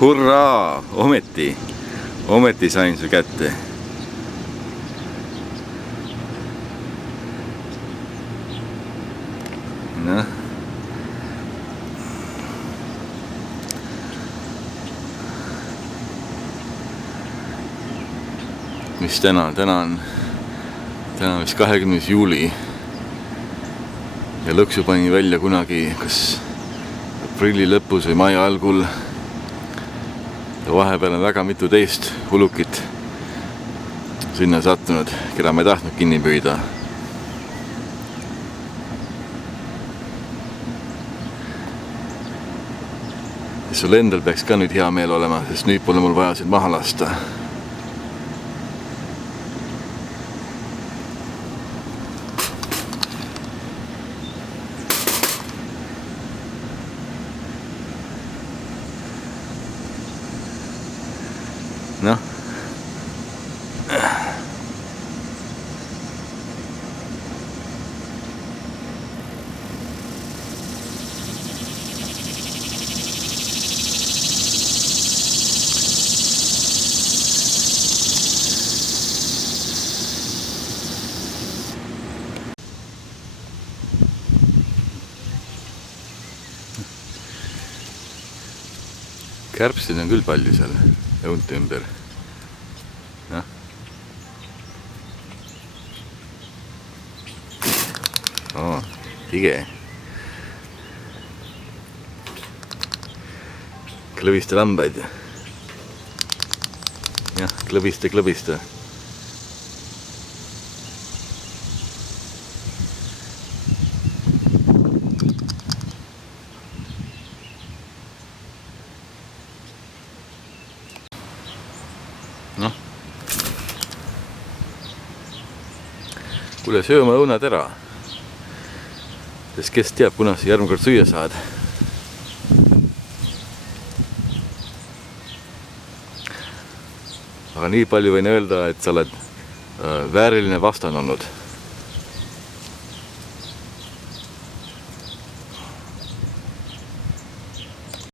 Hurraa! Ometi sain su kätte. Noh. Mis täna on vist 20. juuli ja lõksu pani välja kunagi kas aprilli lõpus või mai algul ja vahepeal on väga mitu teist ulukit sinna sattunud, keda ma ei tahtnud kinni püüda. Ja sul endal peaks ka nüüd hea meel olema, sest nüüd pole mul vaja sind maha lasta. Noh. Kärbsid on küll palju seal õunte ümber. Noh. Tige. Klõvista lambaid. Jah, klõvista. Noh. Kuule, söö oma õunad ära. Sest kes teab, kuna sa järgmine kord süüa saad. Aga nii palju võin öelda, et sa oled vääriline vastan olnud.